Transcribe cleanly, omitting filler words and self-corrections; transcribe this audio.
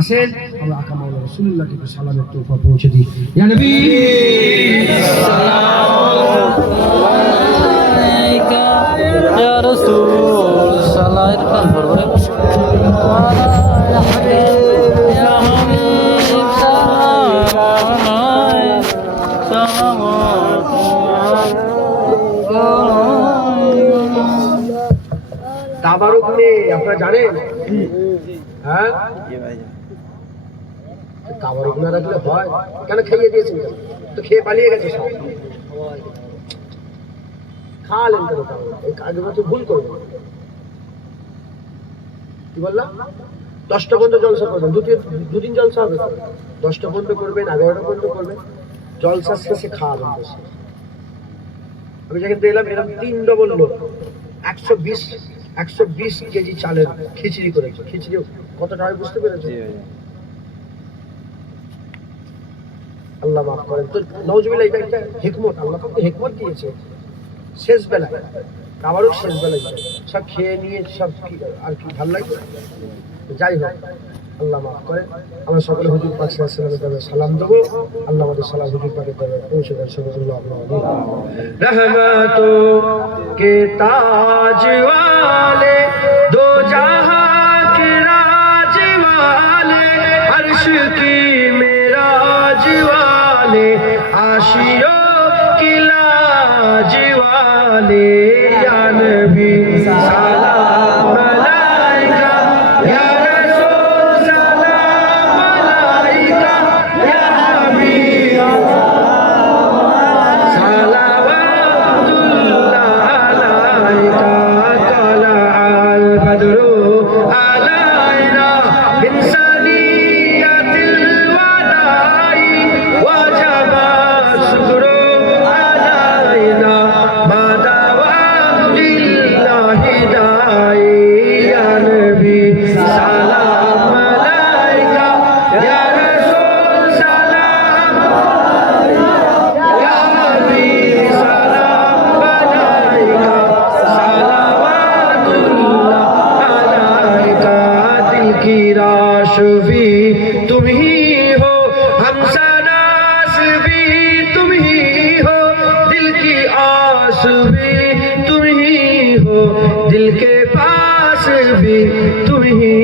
আসেন আমরা আকা মাওলানা রাসূলুল্লাহকে একটু সালামের তোহফা পৌঁছে দিই। ইয়া নবী আলাইকা ইয়া রাসূল সালাত খান পড়বে ইয়া হাবিব ইয়া হাবিব সালাম তাবারুক নেই আপনারা জানেন? হ্যাঁ তাবারুক না রাখলে হয় কেন? খেয়ে দিয়েছেন তো, খেয়ে পালিয়ে গেছে সব। খাওয়ালেন কেন তাবারুক? এই কাজগুলো তো ভুল করবেন। কি বললাম? 10টা পর্যন্ত জলসা করবেন, দুদিন জলসা হবে। 10টা পর্যন্ত করবেন, 11টা পর্যন্ত করবেন, জলসা শেষে খাওয়াবেন বেশি। আমি যেখানে এলাম এরকম 3 ডবল লোক 120 কেজি চালের খিচুড়ি করেছে। খিচুড়ি কত টাকা বুঝতে পেরেছে? আল্লাহ মাফ করেন। তো নওজুবিল্লাহ, এটা একটা হিকমত, আল্লাহ তো হিকমত দিয়েছে। শেষ বেলায় আবারও শেষ বেলায় সব খেয়ে নিয়ে সব আর কি ভালো লাগবে। যাই হোক, আল্লাহ মাফ করেন। আমরা সকলে হুজুর পাক সাল্লাল্লাহু আলাইহি ওয়াসাল্লামের সালাম দেবো। আল্লাহ আমাদের সালাম হুজুর পাকের দরবারে পৌঁছে দেন। সুবহানাল্লাহ। रहमतों के ताज वाले, दो जहां के राज वाले, अर्श की मेराज वाले, आशियों की लाज वाले, या नबी सलाम अलैका, या रसूल सलाम अलैका, या हबीब भी तुम ही हो, हमसनास भी तुम ही हो, दिल की आस भी तुम ही हो, दिल के पास भी तुम ही